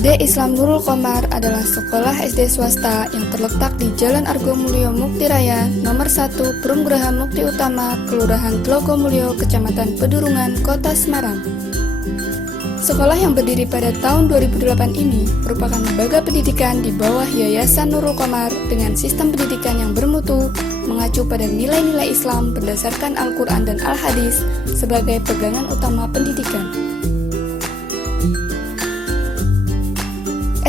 SD Islam Nurul Qomar adalah sekolah SD swasta yang terletak di Jalan Argomulyo Mukti Raya, nomor 1, Perumgeraha Mukti Utama, Kelurahan Tlogomulyo, Kecamatan Pedurungan, Kota Semarang. Sekolah yang berdiri pada tahun 2008 ini merupakan lembaga pendidikan di bawah Yayasan Nurul Qomar dengan sistem pendidikan yang bermutu, mengacu pada nilai-nilai Islam berdasarkan Al-Quran dan Al-Hadis sebagai pegangan utama pendidikan.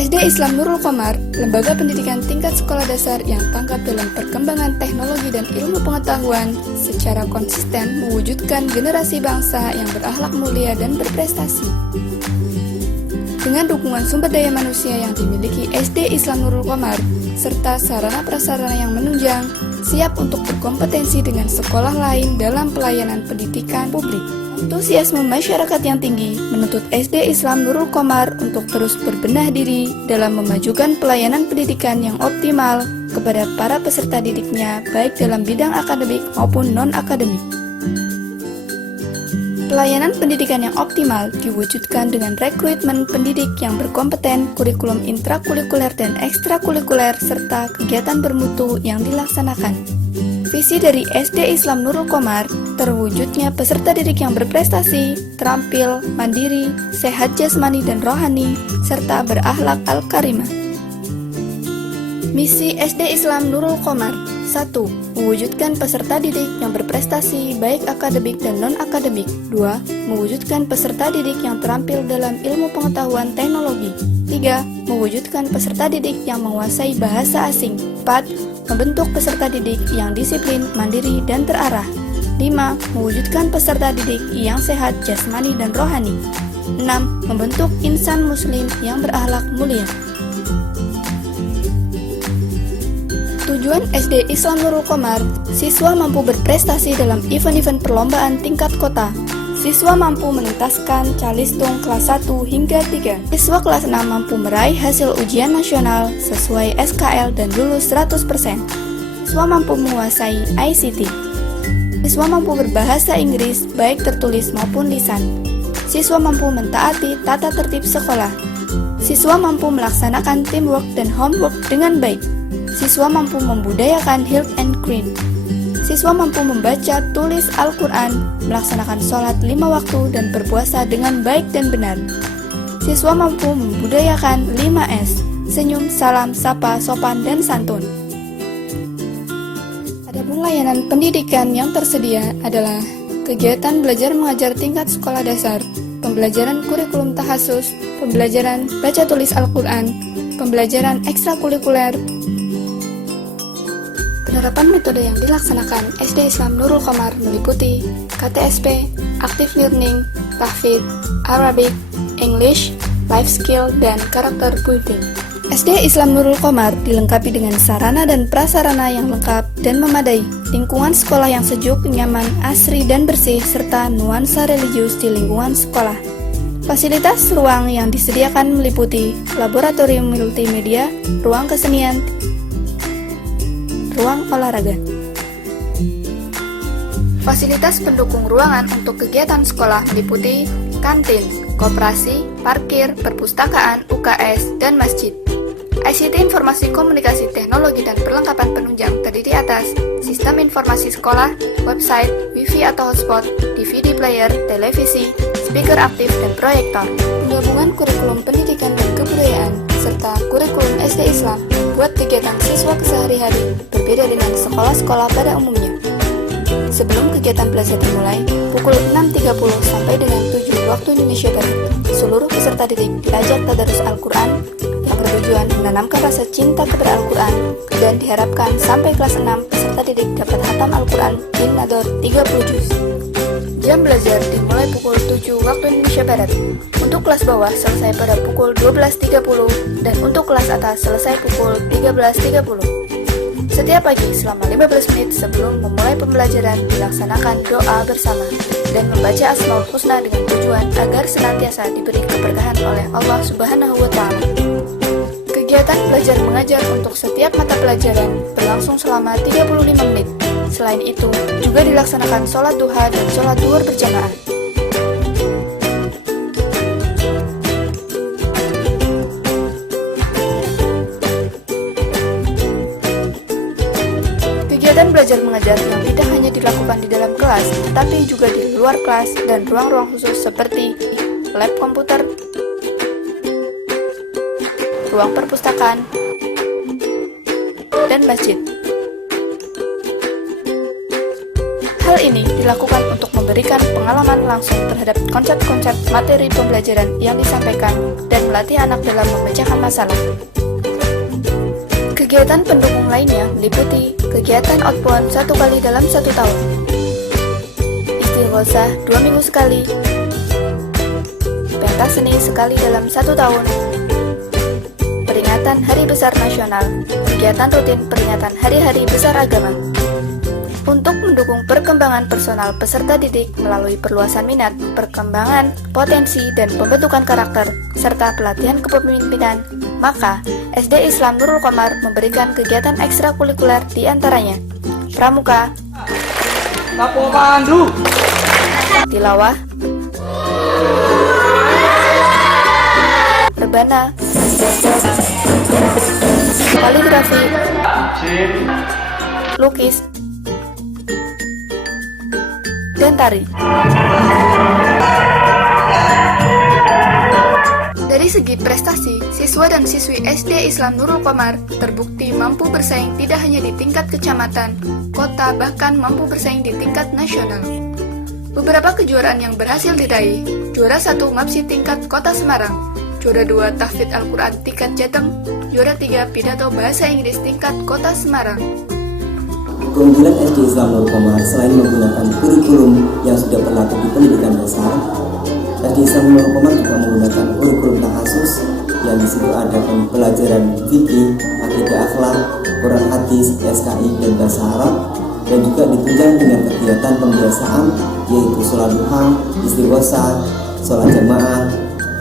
SD Islam Nurul Qomar, lembaga pendidikan tingkat sekolah dasar yang tanggap dalam perkembangan teknologi dan ilmu pengetahuan, secara konsisten mewujudkan generasi bangsa yang berakhlak mulia dan berprestasi. Dengan dukungan sumber daya manusia yang dimiliki SD Islam Nurul Qomar, serta sarana-prasarana yang menunjang, siap untuk berkompetensi dengan sekolah lain dalam pelayanan pendidikan publik. Antusiasme masyarakat yang tinggi menuntut SD Islam Nurul Qomar untuk terus berbenah diri dalam memajukan pelayanan pendidikan yang optimal kepada para peserta didiknya, baik dalam bidang akademik maupun non-akademik. Pelayanan pendidikan yang optimal diwujudkan dengan rekrutmen pendidik yang berkompeten, kurikulum intrakurikuler dan ekstrakurikuler, serta kegiatan bermutu yang dilaksanakan. Visi dari SD Islam Nurul Qomar, terwujudnya peserta didik yang berprestasi, terampil, mandiri, sehat jasmani dan rohani, serta berakhlak al-karimah. Misi SD Islam Nurul Qomar: 1. Mewujudkan peserta didik yang berprestasi baik akademik dan non-akademik. 2. Mewujudkan peserta didik yang terampil dalam ilmu pengetahuan teknologi. 3. Mewujudkan peserta didik yang menguasai bahasa asing. 4. Membentuk peserta didik yang disiplin, mandiri, dan terarah. 5. Mewujudkan peserta didik yang sehat jasmani dan rohani. 6. Membentuk insan muslim yang berakhlak mulia. Tujuan SD Islam Nurul Qomar: siswa mampu berprestasi dalam event-event perlombaan tingkat kota. Siswa mampu menuntaskan calistung kelas 1 hingga 3. Siswa kelas 6 mampu meraih hasil ujian nasional sesuai SKL dan lulus 100%. Siswa mampu menguasai ICT. Siswa mampu berbahasa Inggris baik tertulis maupun lisan. Siswa mampu mentaati tata tertib sekolah. Siswa mampu melaksanakan teamwork dan homework dengan baik. Siswa mampu membudayakan health and clean. Siswa mampu membaca, tulis Al-Quran, melaksanakan sholat 5 waktu, dan berpuasa dengan baik dan benar. Siswa mampu membudayakan 5S, senyum, salam, sapa, sopan, dan santun. Adapun layanan pendidikan yang tersedia adalah kegiatan belajar mengajar tingkat sekolah dasar, pembelajaran kurikulum tahasus, pembelajaran baca tulis Al-Quran, pembelajaran ekstrakurikuler. Penerapan metode yang dilaksanakan SD Islam Nurul Qomar meliputi KTSP, Active Learning, Tahfidz, Arabic, English, Life Skill, dan Karakter Building. SD Islam Nurul Qomar dilengkapi dengan sarana dan prasarana yang lengkap dan memadai, lingkungan sekolah yang sejuk, nyaman, asri, dan bersih, serta nuansa religius di lingkungan sekolah. Fasilitas ruang yang disediakan meliputi laboratorium multimedia, ruang kesenian, ruang olahraga. Fasilitas pendukung ruangan untuk kegiatan sekolah meliputi kantin, koperasi, parkir, perpustakaan, UKS, dan masjid. ICT Informasi Komunikasi Teknologi dan perlengkapan penunjang terdiri atas sistem informasi sekolah, website, wifi atau hotspot, DVD player, televisi, speaker aktif, dan proyektor. Penggabungan kurikulum pendidikan dan kebudayaan serta kurikulum SD Islam buat kegiatan siswa kesehari-hari berbeda dengan sekolah-sekolah pada umumnya. Sebelum kegiatan belajar dimulai, pukul 6.30 sampai dengan 7 waktu Indonesia Barat, seluruh peserta didik diajak tadarus Al-Quran yang bertujuan menanamkan rasa cinta kepada Al-Quran, dan diharapkan sampai kelas 6 peserta didik dapat hatam Al-Quran bin Nador 30 juz. Jam belajar dimulai pukul 7 waktu Indonesia Barat. Untuk kelas bawah selesai pada pukul 12.30 dan untuk kelas atas selesai pukul 13.30. Setiap pagi selama 15 menit sebelum memulai pembelajaran dilaksanakan doa bersama dan membaca Asmaul Husna dengan tujuan agar senantiasa diberi keberkahan oleh Allah Subhanahu wa Ta'ala. Kegiatan belajar mengajar untuk setiap mata pelajaran berlangsung selama 35 menit. Selain itu, juga dilaksanakan sholat duha dan sholat duhur berjamaah. mengajar yang tidak hanya dilakukan di dalam kelas, tetapi juga di luar kelas dan ruang-ruang khusus seperti lab komputer, ruang perpustakaan, dan masjid. Hal ini dilakukan untuk memberikan pengalaman langsung terhadap konsep-konsep materi pembelajaran yang disampaikan dan melatih anak dalam memecahkan masalah. Kegiatan pendukung lainnya meliputi kegiatan outbound 1 kali dalam 1 tahun, istighosa 2 minggu sekali, pentas seni sekali dalam 1 tahun, peringatan Hari Besar Nasional, kegiatan rutin peringatan Hari-Hari Besar Agama. Untuk mendukung perkembangan personal peserta didik melalui perluasan minat, perkembangan potensi, dan pembentukan karakter, serta pelatihan kepemimpinan, maka SD Islam Nurul Qomar memberikan kegiatan ekstrakurikuler di antaranya pramuka, tilawah, rebana, kaligrafi, lukis, dan tari. Dari segi prestasi, siswa dan siswi SD Islam Nurul Qomar terbukti mampu bersaing tidak hanya di tingkat kecamatan, kota, bahkan mampu bersaing di tingkat nasional. Beberapa kejuaraan yang berhasil diraih: juara 1 MAPSI tingkat Kota Semarang, juara 2 Tahfidz Al-Quran tingkat Jateng, juara 3 Pidato Bahasa Inggris tingkat Kota Semarang. Keunggulan SD Islam Nurul Qomar selain menggunakan kurikulum yang sudah berlaku di pendidikan dasar, SD Islam Nurul Qomar juga menggunakan kurikulum Tahasus yang di situ ada pelajaran fikih, akidah akhlak, Quran hadis, SKI, dan bahasa Arab, dan juga ditunjang dengan kegiatan pembiasaan yaitu sholat duha, istighosa, sholat jamaah,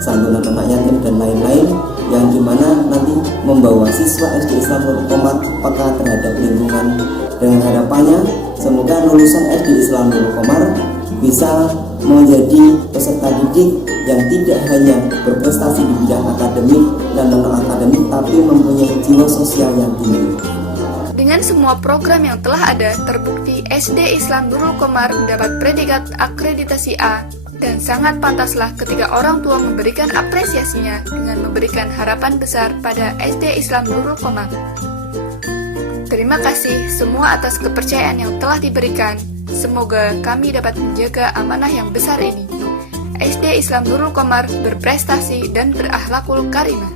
santunan anak yatim, dan lain-lain, yang dimana nanti membawa siswa SD Islam Nurul Qomar peka terhadap lingkungan. Dengan harapannya semoga lulusan SD Islam Nurul Qomar bisa menjadi peserta didik yang tidak hanya berprestasi di bidang akademik dan non-akademik, tapi mempunyai jiwa sosial yang tinggi. Dengan semua program yang telah ada, terbukti SD Islam Nurul Qomar mendapat predikat akreditasi A, dan sangat pantaslah ketika orang tua memberikan apresiasinya dengan memberikan harapan besar pada SD Islam Nurul Qomar. Terima kasih semua atas kepercayaan yang telah diberikan. Semoga kami dapat menjaga amanah yang besar ini. SD Islam Nurul Qomar berprestasi dan berakhlakul karimah.